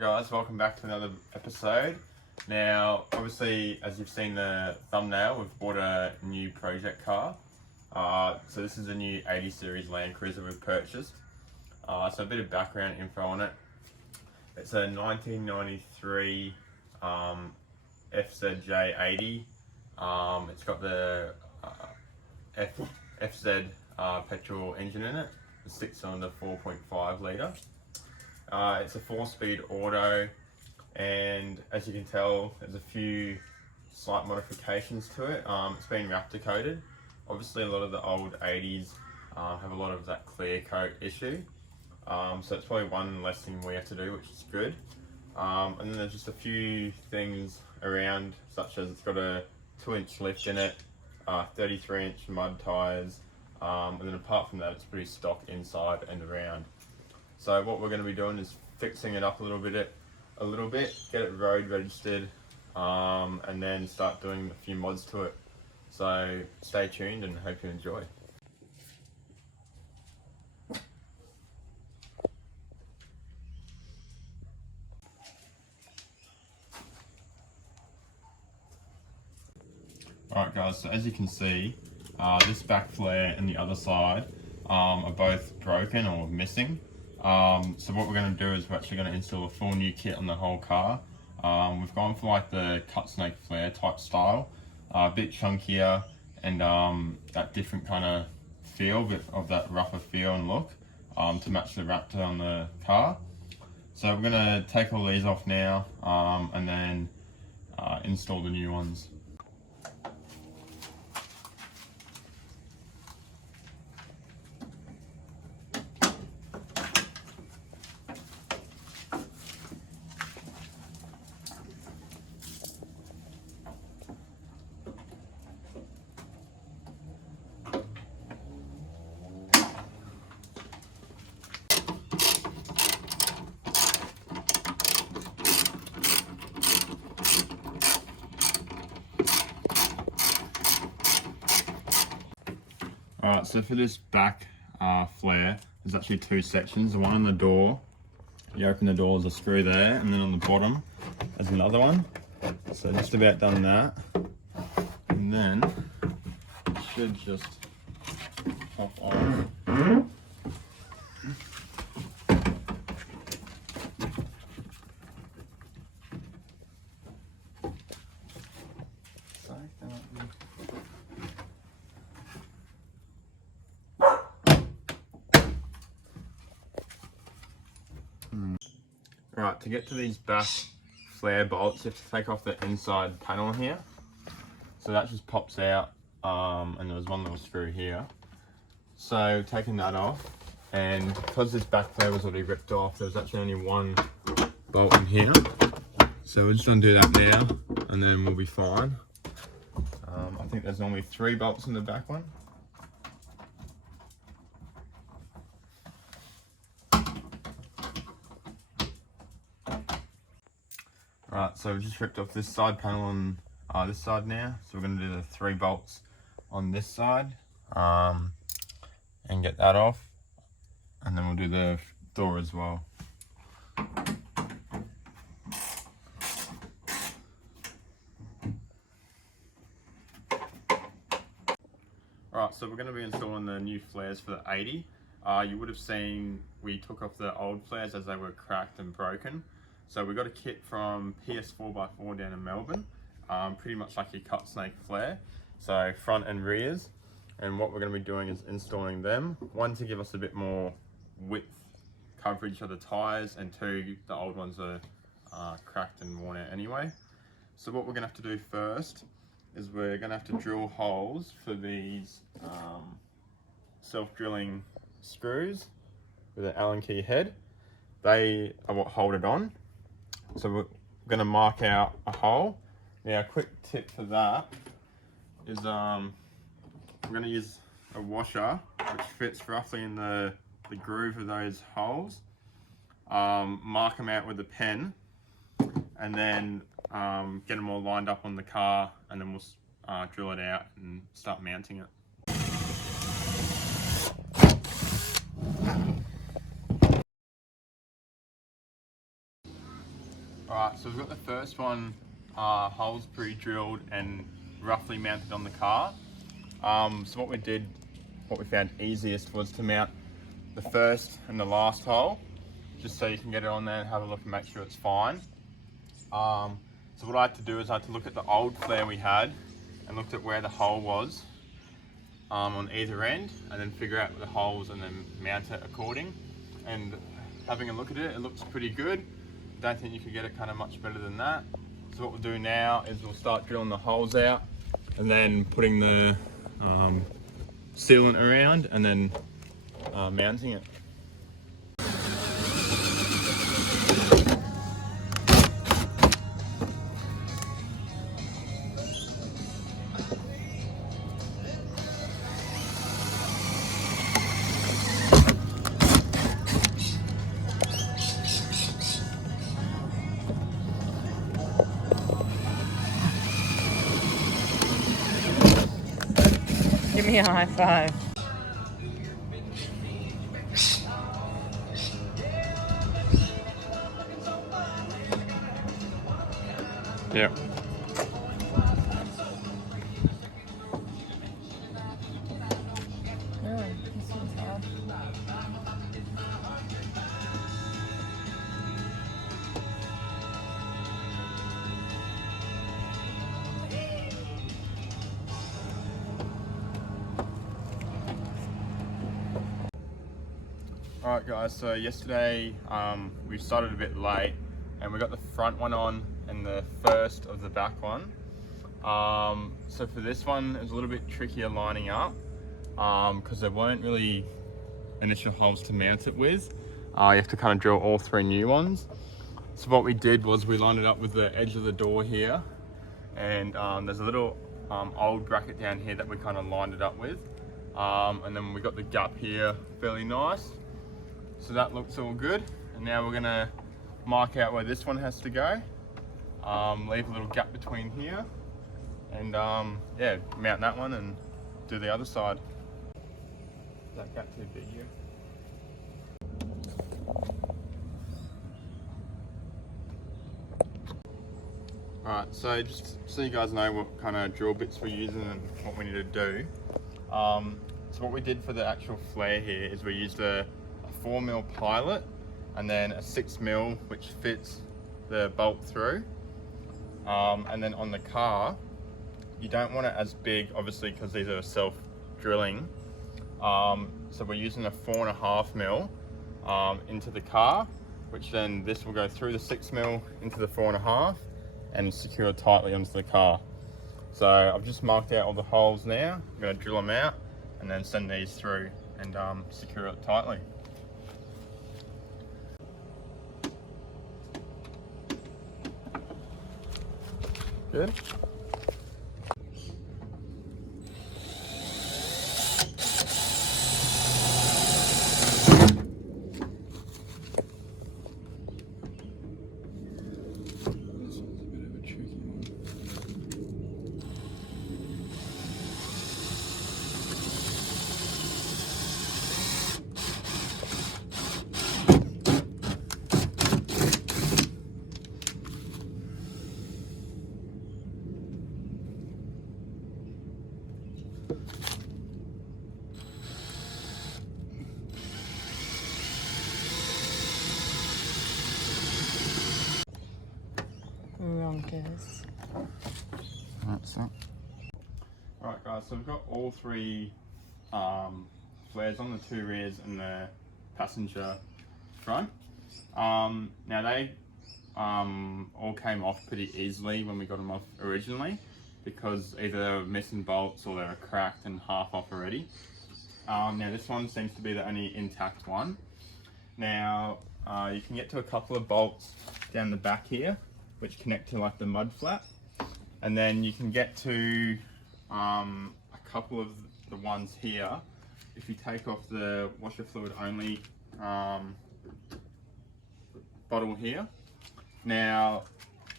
Alright guys, welcome back to another episode. Now, obviously, as you've seen the thumbnail, we've bought a new project car. So this is a new 80 series Land Cruiser we've purchased. So a bit of background info on it. It's a 1993 FZJ80. It's got the FZ petrol engine in it, a 6-cylinder 4.5 litre. It's a 4-speed auto, and as you can tell, there's a few slight modifications to it. It's been Raptor coated. Obviously, a lot of the old 80s have a lot of that clear coat issue. So it's probably one less thing we have to do, which is good. And then there's just a few things around, such as it's got a 2-inch lift in it, 33-inch mud tyres, and then apart from that, it's pretty stock inside and around. So what we're going to be doing is fixing it up a little bit, get it road registered, and then start doing a few mods to it. So stay tuned and hope you enjoy. Alright guys, so as you can see, this back flare and the other side are both broken or missing. So what we're going to do is we're actually going to install a full new kit on the whole car. We've gone for like the cut snake flare type style, a bit chunkier and that different kind of feel, bit of that rougher feel and look to match the Raptor on the car. So we're going to take all these off now and then install the new ones. Alright, so for this back flare, there's actually two sections. The one on the door, you open the door, there's a screw there, and then on the bottom, there's another one. So just about done that. And then, it should just pop off. Right, to get to these back flare bolts, you have to take off the inside panel here. So that just pops out, and there's one little screw here. So taking that off, and because this back flare was already ripped off, there's actually only one bolt in here. So we're just gonna do that now, and then we'll be fine. I think there's normally 3 bolts in the back one. Right, so we've just ripped off this side panel on this side now. So we're going to do the 3 bolts on this side and get that off. And then we'll do the door as well. Alright, so we're going to be installing the new flares for the 80. You would have seen we took off the old flares as they were cracked and broken. So we got a kit from PS4x4 down in Melbourne, pretty much like your cut snake flare, so front and rears. And what we're going to be doing is installing them, one to give us a bit more width coverage of the tyres, and 2, the old ones are cracked and worn out anyway. So what we're going to have to do first is we're going to have to drill holes for these self-drilling screws with an Allen key head. They are what hold it on. So we're going to mark out a hole. Now a quick tip for that is we're going to use a washer which fits roughly in the groove of those holes. Mark them out with a pen, and then get them all lined up on the car, and then we'll drill it out and start mounting it. Alright, so we've got the first one, holes pre-drilled and roughly mounted on the car. So what we found easiest was to mount the first and the last hole, just so you can get it on there and have a look and make sure it's fine. So what I had to do is I had to look at the old flare we had and looked at where the hole was on either end, and then figure out the holes and then mount it according. And having a look at it, it looks pretty good. Don't think you could get it kind of much better than that. So what we'll do now is we'll start drilling the holes out and then putting the sealant around and then mounting it. Give me a high five. Yep. This one's hard. Alright guys, so yesterday we started a bit late and we got the front one on and the first of the back one. So for this one it was a little bit trickier lining up because there weren't really initial holes to mount it with. You have to kind of drill all 3 new ones. So what we did was we lined it up with the edge of the door here, and there's a little old bracket down here that we kind of lined it up with, and then we got the gap here fairly nice. So that looks all good, and now we're gonna mark out where this one has to go, leave a little gap between here, and yeah, mount that one and do the other side. Is that gap too big here? Alright, so just so you guys know what kind of drill bits we're using and what we need to do. So what we did for the actual flare here is we used a 4mm pilot and then a 6mm which fits the bolt through. And then on the car, you don't want it as big obviously because these are self-drilling. So we're using a 4.5mm into the car, which then this will go through the 6mm into the 4.5 and secure it tightly onto the car. So I've just marked out all the holes now. I'm going to drill them out and then send these through and secure it tightly. Good. Ronkers. That's it. Alright guys, so we've got all 3 flares on, the 2 rears and the passenger front. Now they all came off pretty easily when we got them off originally, because either they were missing bolts or they were cracked and half off already. Now this one seems to be the only intact one. Now you can get to a couple of bolts down the back here which connect to like the mud flap, and then you can get to a couple of the ones here if you take off the washer fluid only bottle here. Now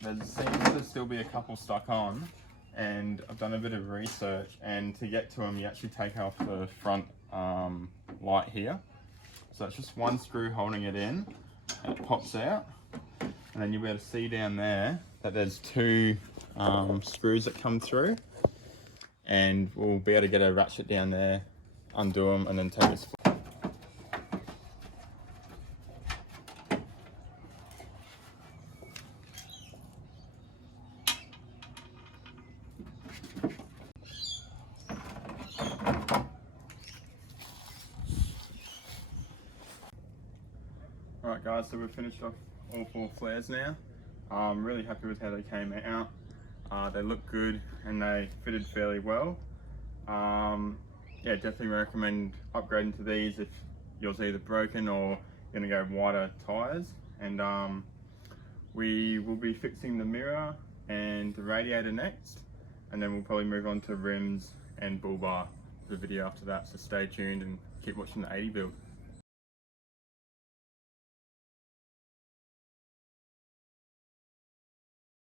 there seems to still be a couple stuck on, and I've done a bit of research, and to get to them you actually take off the front light here. So it's just one screw holding it in and it pops out, and and then you'll be able to see down there that there's two screws that come through, and we'll be able to get a ratchet down there, undo them, and then take this. Alright guys, so we've finished off all 4 flares now. I'm really happy with how they came out. They look good and they fitted fairly well. Yeah, definitely recommend upgrading to these if yours either broken or you're going to go wider tyres. And we will be fixing the mirror and the radiator next, and then we'll probably move on to rims and bull bar for the video after that, so stay tuned and keep watching the 80 build.